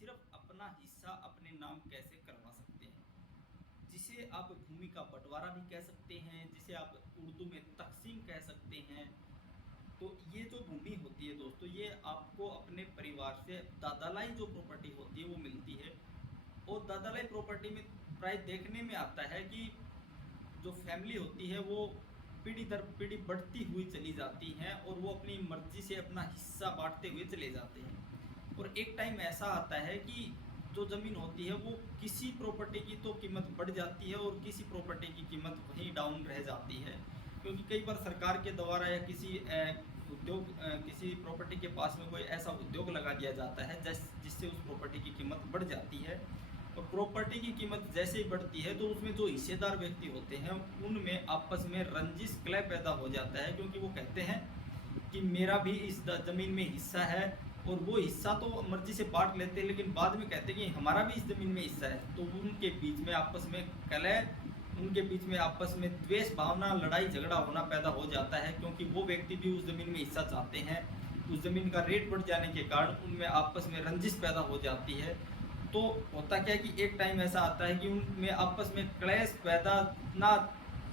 सिर्फ अपना हिस्सा अपने नाम कैसे करवा सकते हैं, जिसे आप भूमि का बंटवारा भी कह सकते हैं, जिसे आप उर्दू में तकसीम कह सकते हैं। तो ये जो भूमि होती है दोस्तों, ये आपको अपने परिवार से दादालाई जो प्रॉपर्टी होती है वो मिलती है। और दादालाई प्रॉपर्टी में प्राय देखने में आता है कि जो फैमिली होती है वो पीढ़ी दर पीढ़ी बढ़ती हुई चली जाती हैं और वो अपनी मर्जी से अपना हिस्सा बांटते हुए चले जाते हैं। और एक टाइम ऐसा आता है कि जो ज़मीन होती है वो किसी प्रॉपर्टी की तो कीमत बढ़ जाती है और किसी प्रॉपर्टी की कीमत वहीं डाउन रह जाती है, क्योंकि कई बार सरकार के द्वारा या किसी उद्योग किसी प्रॉपर्टी के पास में कोई ऐसा उद्योग लगा दिया जाता है जिससे उस प्रॉपर्टी की कीमत बढ़ जाती है। और प्रॉपर्टी की कीमत जैसे ही बढ़ती है तो उसमें जो हिस्सेदार व्यक्ति होते हैं उनमें आपस में रंजिश क्लह पैदा हो जाता है, क्योंकि वो कहते हैं कि मेरा भी इस ज़मीन में हिस्सा है, और वो हिस्सा तो मर्जी से बांट लेते हैं लेकिन बाद में कहते हैं कि हमारा भी इस ज़मीन में हिस्सा है। तो उनके बीच में आपस में कलह, उनके बीच में आपस में द्वेष भावना, लड़ाई झगड़ा होना पैदा हो जाता है, क्योंकि वो व्यक्ति भी उस ज़मीन में हिस्सा चाहते हैं। उस ज़मीन का रेट बढ़ जाने के कारण उनमें आपस में रंजिश पैदा हो जाती है। तो होता क्या है कि एक टाइम ऐसा आता है कि उनमें आपस में क्लेश पैदा इतना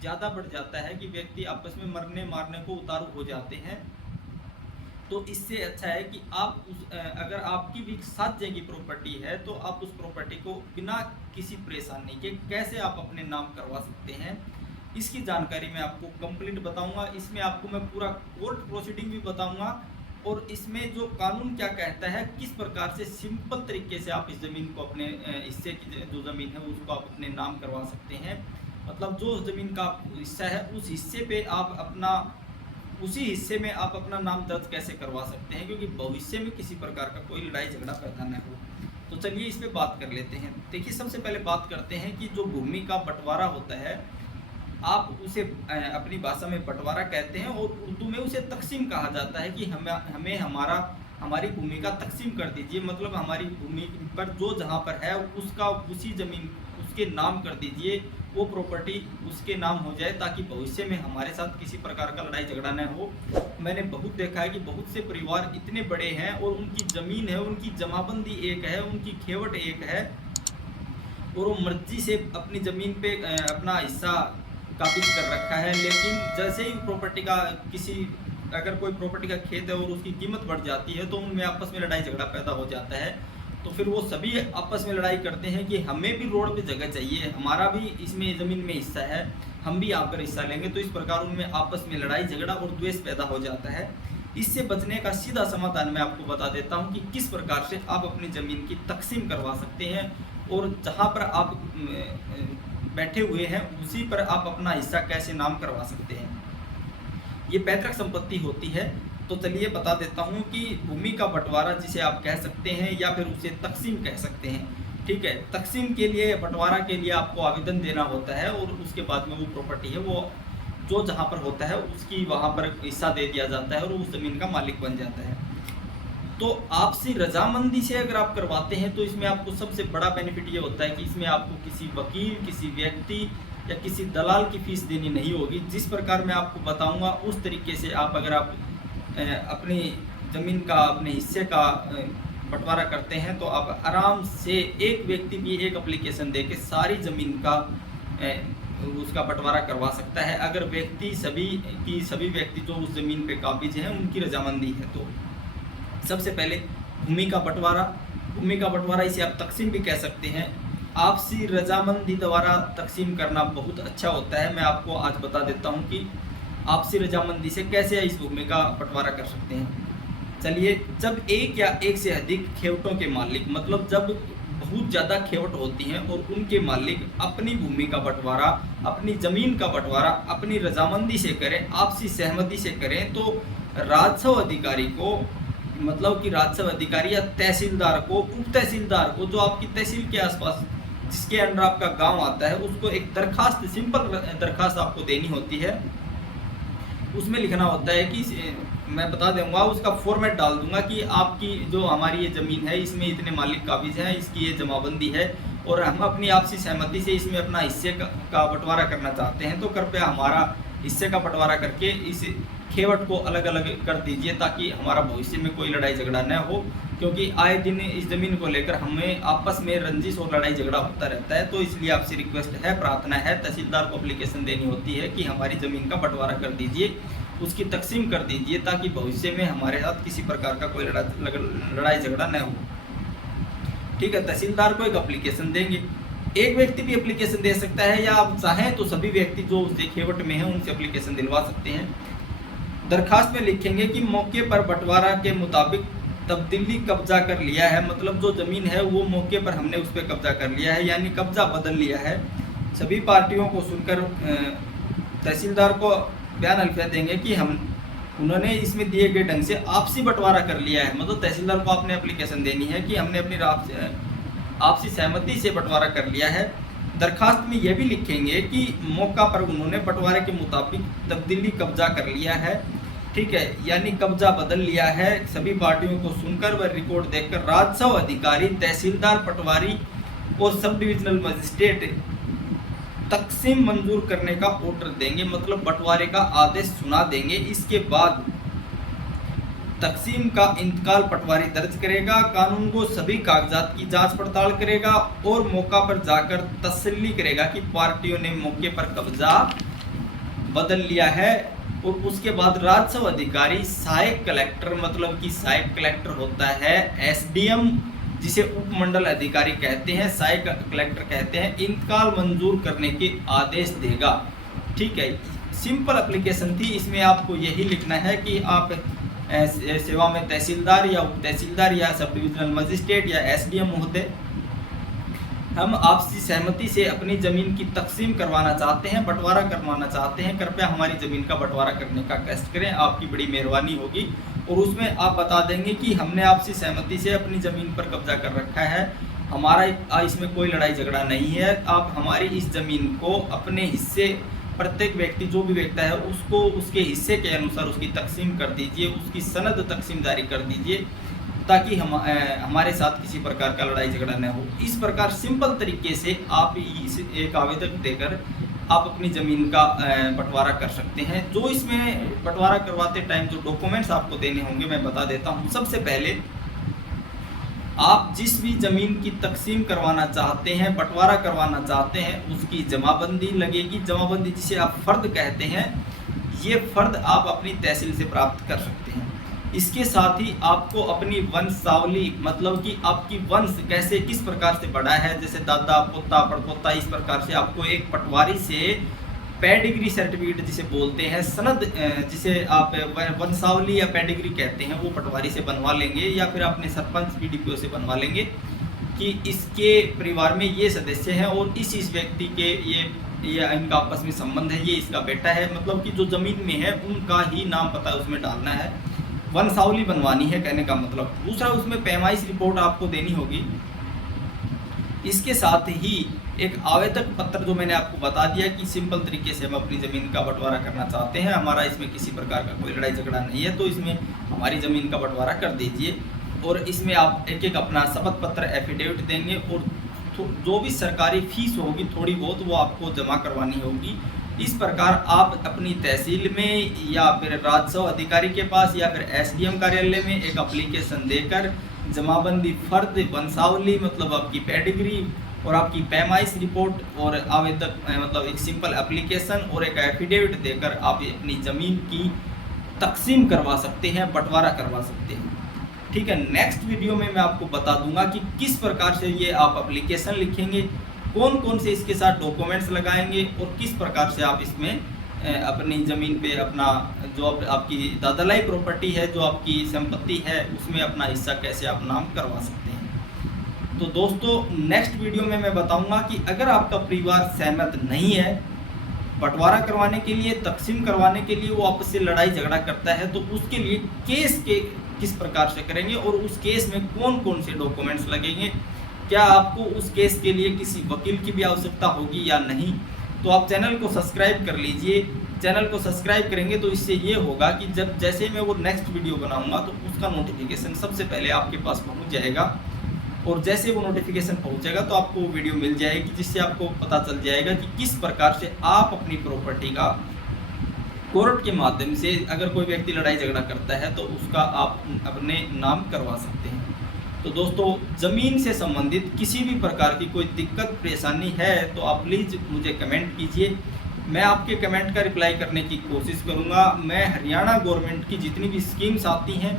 ज़्यादा बढ़ जाता है कि व्यक्ति आपस में मरने मारने को उतारू हो जाते हैं। तो इससे अच्छा है कि आप अगर आपकी भी साथ जगह प्रॉपर्टी है तो आप उस प्रॉपर्टी को बिना किसी परेशानी के कैसे आप अपने नाम करवा सकते हैं, इसकी जानकारी मैं आपको कंप्लीट बताऊंगा। इसमें आपको मैं पूरा कोर्ट प्रोसीडिंग भी बताऊंगा और इसमें जो कानून क्या कहता है, किस प्रकार से सिंपल तरीके से आप इस ज़मीन को अपने हिस्से की जो ज़मीन है उसको आप अपने नाम करवा सकते हैं। मतलब जो ज़मीन का हिस्सा है उस हिस्से पे आप अपना उसी हिस्से में आप अपना नाम दर्ज कैसे करवा सकते हैं, क्योंकि भविष्य में किसी प्रकार का कोई लड़ाई झगड़ा पैदा न हो। तो चलिए इस पे बात कर लेते हैं। देखिए, सबसे पहले बात करते हैं कि जो भूमि का बंटवारा होता है, आप उसे अपनी भाषा में बंटवारा कहते हैं और उर्दू में उसे तकसीम कहा जाता है कि हमें हमारी भूमि का तकसीम कर दीजिए। मतलब हमारी भूमि पर जो जहाँ पर है उसका उसी ज़मीन उसके नाम कर दीजिए, वो प्रॉपर्टी उसके नाम हो जाए, ताकि भविष्य में हमारे साथ किसी प्रकार का लड़ाई झगड़ा न हो। मैंने बहुत देखा है कि बहुत से परिवार इतने बड़े हैं और उनकी ज़मीन है, उनकी जमाबंदी एक है, उनकी खेवट एक है और वो मर्जी से अपनी ज़मीन पे अपना हिस्सा काबिज कर रखा है। लेकिन जैसे ही प्रॉपर्टी का अगर कोई प्रॉपर्टी का खेत है और उसकी कीमत बढ़ जाती है तो उनमें आपस में लड़ाई झगड़ा पैदा हो जाता है। तो फिर वो सभी आपस में लड़ाई करते हैं कि हमें भी रोड पे जगह चाहिए, हमारा भी इसमें ज़मीन में हिस्सा है, हम भी यहाँ पर हिस्सा लेंगे। तो इस प्रकार उनमें आपस में लड़ाई झगड़ा और द्वेष पैदा हो जाता है। इससे बचने का सीधा समाधान मैं आपको बता देता हूँ कि किस प्रकार से आप अपनी ज़मीन की तकसीम करवा सकते हैं और जहाँ पर आप बैठे हुए हैं उसी पर आप अपना हिस्सा कैसे नाम करवा सकते हैं। ये पैतृक संपत्ति होती है। तो चलिए बता देता हूँ कि भूमि का बंटवारा जिसे आप कह सकते हैं या फिर उसे तकसीम कह सकते हैं। ठीक है, तकसीम के लिए, बंटवारा के लिए आपको आवेदन देना होता है और उसके बाद में वो प्रॉपर्टी है वो जो जहाँ पर होता है उसकी वहाँ पर हिस्सा दे दिया जाता है और उस ज़मीन का मालिक बन जाता है। तो आपसी रजामंदी से अगर आप करवाते हैं तो इसमें आपको सबसे बड़ा बेनिफिट ये होता है कि इसमें आपको किसी वकील, किसी व्यक्ति या किसी दलाल की फीस देनी नहीं होगी। जिस प्रकार मैं आपको बताऊंगा उस तरीके से आप अगर आप अपनी ज़मीन का, अपने हिस्से का बंटवारा करते हैं तो आप आराम से एक व्यक्ति भी एक एप्लीकेशन दे के सारी ज़मीन का उसका बंटवारा करवा सकता है, अगर सभी व्यक्ति जो उस ज़मीन पे काबिज हैं उनकी रजामंदी है। तो सबसे पहले भूमि का बंटवारा इसे आप तकसीम भी कह सकते हैं। आपसी रजामंदी द्वारा तकसीम करना बहुत अच्छा होता है। मैं आपको आज बता देता हूं कि आपसी रजामंदी से कैसे इस भूमि का बंटवारा कर सकते हैं। चलिए, जब एक या एक से अधिक खेवटों के मालिक, मतलब जब बहुत ज़्यादा खेवट होती हैं और उनके मालिक अपनी भूमि का बंटवारा, अपनी ज़मीन का बंटवारा अपनी रजामंदी से करें, आपसी सहमति से करें, तो राजस्व अधिकारी को, मतलब कि राजस्व अधिकारी या तहसीलदार को, उप तहसीलदार को, जो आपकी तहसील के आसपास जिसके अंडर आपका गांव आता है, उसको एक दरखास्त, सिंपल दरखास्त आपको देनी होती है। उसमें लिखना होता है कि मैं बता दूंगा, उसका फॉर्मेट डाल दूंगा कि आपकी जो हमारी ये ज़मीन है इसमें इतने मालिक काबिज हैं, इसकी ये जमाबंदी है और हम अपनी आपसी सहमति से इसमें अपना हिस्से का बंटवारा करना चाहते हैं। तो कृपया हमारा हिस्से का बंटवारा करके इस खेवट को अलग अलग कर दीजिए ताकि हमारा भविष्य में कोई लड़ाई झगड़ा न हो क्योंकि आए दिन इस ज़मीन को लेकर हमें आपस में रंजिश और लड़ाई झगड़ा होता रहता है। तो इसलिए आपसे रिक्वेस्ट है, प्रार्थना है, तहसीलदार को एप्लीकेशन देनी होती है कि हमारी ज़मीन का बंटवारा कर दीजिए, उसकी तकसीम कर दीजिए, ताकि भविष्य में हमारे साथ किसी प्रकार का कोई लड़ाई झगड़ा न हो। ठीक है, तहसीलदार को एक एप्लीकेशन देंगे। एक व्यक्ति भी एप्लीकेशन दे सकता है, या आप चाहें तो सभी व्यक्ति जो उसके खेवट में हैं उनसे एप्लीकेशन दिलवा सकते हैं। दरखास्त में लिखेंगे कि मौके पर बंटवारा के मुताबिक तब्दीली कब्जा कर लिया है, मतलब जो ज़मीन है वो मौके पर हमने उस पर कब्जा कर लिया है, यानी कब्जा बदल लिया है। सभी पार्टियों को सुनकर तहसीलदार को बयान अल्फिया देंगे कि उन्होंने इसमें दिए गए ढंग से आपसी बंटवारा कर लिया है। मतलब तहसीलदार को आपने एप्लीकेशन देनी है कि हमने अपनी आपसी सहमति से बंटवारा कर लिया है। दरखास्त में यह भी लिखेंगे कि मौका पर उन्होंने बंटवारे के मुताबिक तब्दीली कब्जा कर लिया है। ठीक है, यानी कब्जा बदल लिया है। सभी पार्टियों को सुनकर व रिकॉर्ड देखकर राजस्व अधिकारी, तहसीलदार, पटवारी और सब डिविजनल मजिस्ट्रेट तकसीम मंजूर करने का ऑर्डर देंगे, मतलब बंटवारे का आदेश सुना देंगे। इसके बाद तकसीम का इंतकाल पटवारी दर्ज करेगा, कानून को सभी कागजात की जांच पड़ताल करेगा और मौका पर जाकर तसल्ली करेगा कि पार्टियों ने मौके पर कब्जा बदल लिया है। और उसके बाद राजस्व अधिकारी, सहायक कलेक्टर, मतलब कि सहायक कलेक्टर होता है एसडीएम, जिसे उपमंडल अधिकारी कहते हैं, सहायक कलेक्टर कहते हैं, इंतकाल मंजूर करने के आदेश देगा। ठीक है, सिंपल एप्लीकेशन थी। इसमें आपको यही लिखना है कि आप सेवा में तहसीलदार या उप तहसीलदार या सब डिविजनल मजिस्ट्रेट या एसडीएम महोदय, हम आपसी सहमति से अपनी ज़मीन की तकसीम करवाना चाहते हैं, बंटवारा करवाना चाहते हैं। कृपया हमारी ज़मीन का बंटवारा करने का कष्ट करें, आपकी बड़ी मेहरबानी होगी। और उसमें आप बता देंगे कि हमने आपसी सहमति से अपनी ज़मीन पर कब्जा कर रखा है, हमारा इसमें कोई लड़ाई झगड़ा नहीं है। आप हमारी इस ज़मीन को अपने हिस्से, प्रत्येक व्यक्ति जो भी व्यक्ति है उसको उसके हिस्से के अनुसार उसकी तकसीम कर दीजिए, उसकी सनद तकसीम जारी कर दीजिए, ताकि हमारे साथ किसी प्रकार का लड़ाई झगड़ा न हो। इस प्रकार सिंपल तरीके से आप इस एक आवेदन देकर आप अपनी ज़मीन का बंटवारा कर सकते हैं। जो इसमें बंटवारा करवाते टाइम जो डॉक्यूमेंट्स आपको देने होंगे मैं बता देता हूँ। सबसे पहले आप जिस भी ज़मीन की तकसीम करवाना चाहते हैं, बंटवारा करवाना चाहते हैं, उसकी जमाबंदी लगेगी। जमाबंदी जिसे आप फ़र्द कहते हैं, ये फ़र्द आप अपनी तहसील से प्राप्त कर सकते हैं। इसके साथ ही आपको अपनी वंशावली, मतलब कि आपकी वंश कैसे किस प्रकार से बढ़ा है, जैसे दादा, पोता, पड़पोता, इस प्रकार से आपको एक पटवारी से पेडिग्री सर्टिफिकेट जिसे बोलते हैं, सनद जिसे आप वंशावली या पेडिग्री कहते हैं, वो पटवारी से बनवा लेंगे, या फिर अपने सरपंच बीडीपीओ से बनवा लेंगे कि इसके परिवार में ये सदस्य हैं और इस व्यक्ति के ये इनका आपस में संबंध है, ये इसका बेटा है, मतलब कि जो ज़मीन में है उनका ही नाम पता उसमें डालना है, वंशावली बनवानी है कहने का मतलब। दूसरा, उसमें पैमाइश रिपोर्ट आपको देनी होगी। इसके साथ ही एक आवेदक पत्र जो मैंने आपको बता दिया कि सिंपल तरीके से हम अपनी ज़मीन का बंटवारा करना चाहते हैं, हमारा इसमें किसी प्रकार का कोई लड़ाई झगड़ा नहीं है, तो इसमें हमारी ज़मीन का बंटवारा कर दीजिए। और इसमें आप एक एक अपना शपथ पत्र, एफिडेविट देंगे, और जो भी सरकारी फीस होगी थोड़ी बहुत वो आपको जमा करवानी होगी। इस प्रकार आप अपनी तहसील में या फिर राजस्व अधिकारी के पास या फिर एसडीएम कार्यालय में एक एप्लीकेशन देकर जमाबंदी, फर्द, वंशावली मतलब आपकी पेडिग्री और आपकी पैमाइश रिपोर्ट और आवेदक मतलब एक सिंपल एप्लीकेशन और एक एफिडेविट देकर आप अपनी ज़मीन की तकसीम करवा सकते हैं, बंटवारा करवा सकते हैं। ठीक है, नेक्स्ट वीडियो में मैं आपको बता दूंगा कि किस प्रकार से ये आप एप्लीकेशन लिखेंगे, कौन कौन से इसके साथ डॉक्यूमेंट्स लगाएंगे और किस प्रकार से आप इसमें अपनी ज़मीन पे अपना जो आपकी दादलाई प्रॉपर्टी है, जो आपकी संपत्ति है, उसमें अपना हिस्सा कैसे आप नाम करवा सकते हैं। तो दोस्तों, नेक्स्ट वीडियो में मैं बताऊंगा कि अगर आपका परिवार सहमत नहीं है बंटवारा करवाने के लिए, तकसीम करवाने के लिए, वो आपस से लड़ाई झगड़ा करता है, तो उसके लिए केस के किस प्रकार से करेंगे और उस केस में कौन कौन से डॉक्यूमेंट्स लगेंगे, क्या आपको उस केस के लिए किसी वकील की भी आवश्यकता होगी या नहीं। तो आप चैनल को सब्सक्राइब कर लीजिए। चैनल को सब्सक्राइब करेंगे तो इससे ये होगा कि जब जैसे मैं वो नेक्स्ट वीडियो बनाऊंगा तो उसका नोटिफिकेशन सबसे पहले आपके पास पहुंच जाएगा, और जैसे वो नोटिफिकेशन पहुंचेगा तो आपको वो वीडियो मिल जाएगी, जिससे आपको पता चल जाएगा कि किस प्रकार से आप अपनी प्रॉपर्टी का कोर्ट के माध्यम से, अगर कोई व्यक्ति लड़ाई झगड़ा करता है तो उसका आप अपने नाम करवा सकते हैं। तो दोस्तों, ज़मीन से संबंधित किसी भी प्रकार की कोई दिक्कत परेशानी है तो आप प्लीज़ मुझे कमेंट कीजिए। मैं आपके कमेंट का रिप्लाई करने की कोशिश करूंगा। मैं हरियाणा गवर्नमेंट की जितनी भी स्कीम्स आती हैं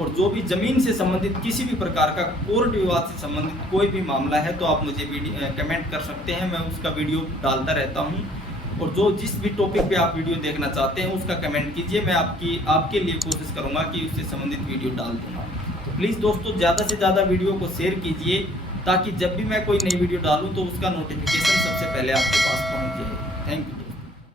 और जो भी ज़मीन से संबंधित किसी भी प्रकार का कोर्ट विवाद से संबंधित कोई भी मामला है तो आप मुझे कमेंट कर सकते हैं। मैं उसका वीडियो डालता रहता हूं। और जो जिस भी टॉपिक पे आप वीडियो देखना चाहते हैं उसका कमेंट कीजिए। मैं आपके लिए कोशिश करूंगा कि उससे संबंधित वीडियो डाल दूंगा। तो प्लीज़ दोस्तों, ज़्यादा से ज़्यादा वीडियो को शेयर कीजिए ताकि जब भी मैं कोई नई वीडियो डालूँ तो उसका नोटिफिकेशन सबसे पहले आपके पास पहुँच जाए। Thank you.